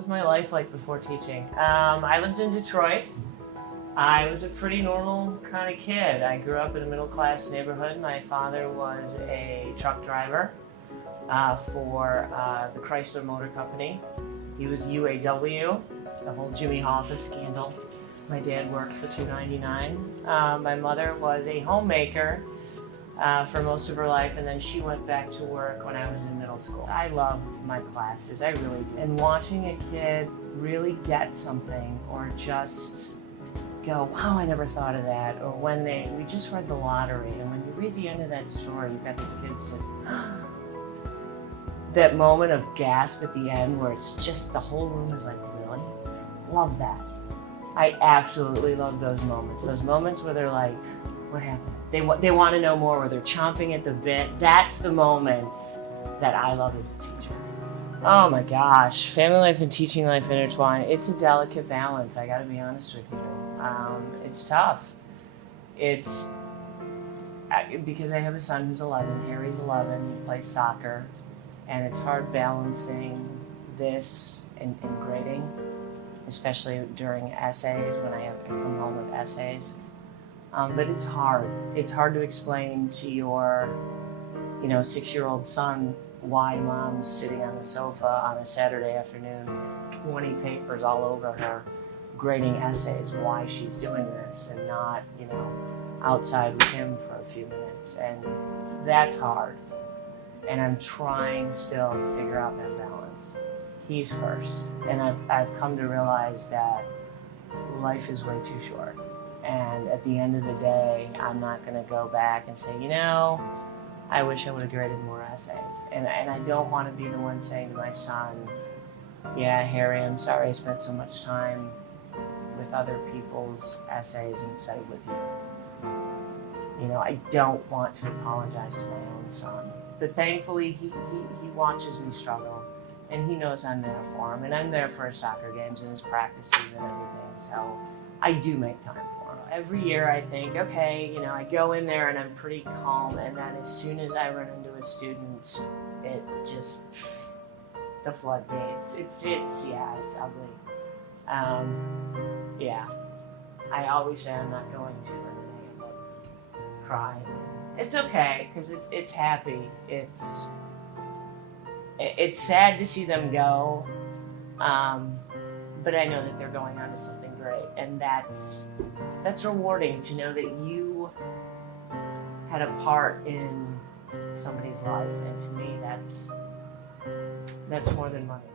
was my life like before teaching? I lived in Detroit. I was a pretty normal kind of kid. I grew up in a middle-class neighborhood. My father was a truck driver for the Chrysler Motor Company. He was UAW, the whole Jimmy Hoffa scandal. My dad worked for $2.99. My mother was a homemaker for most of her life, and then she went back to work when I was in middle school. I love my classes, I really do. And watching a kid really get something, or just go, wow, I never thought of that, or when we just read the lottery, and when you read the end of that story, you've got these kids just, that moment of gasp at the end where it's just the whole room is like, really? Love that. I absolutely love those moments where they're like, what happened? They want to know more, where they're chomping at the bit. That's the moments that I love as a teacher. Oh my gosh, family life and teaching life intertwined. It's a delicate balance, I gotta be honest with you. It's tough. It's because I have a son who's 11, Harry's 11, he plays soccer, and it's hard balancing this and grading, especially during essays, when I come home with essays. But it's hard. It's hard to explain to your 6-year-old son why mom's sitting on the sofa on a Saturday afternoon with 20 papers all over her grading essays, why she's doing this, and not, outside with him for a few minutes. And that's hard. And I'm trying still to figure out that balance. He's first. And I've come to realize that life is way too short. And at the end of the day, I'm not going to go back and say, I wish I would have graded more essays. And I don't want to be the one saying to my son, yeah, Harry, I'm sorry I spent so much time with other people's essays instead of with you. I don't want to apologize to my own son. But thankfully, he watches me struggle, and he knows I'm there for him, and I'm there for his soccer games and his practices and everything, so I do make time for him. Every year I think, okay, I go in there and I'm pretty calm, and then as soon as I run into a student, it just, the floodgates, it's ugly. Yeah, I always say I'm not going to, and then I end up crying. It's okay, because it's happy. It's sad to see them go, but I know that they're going on to something great, and that's rewarding to know that you had a part in somebody's life, and to me that's more than money.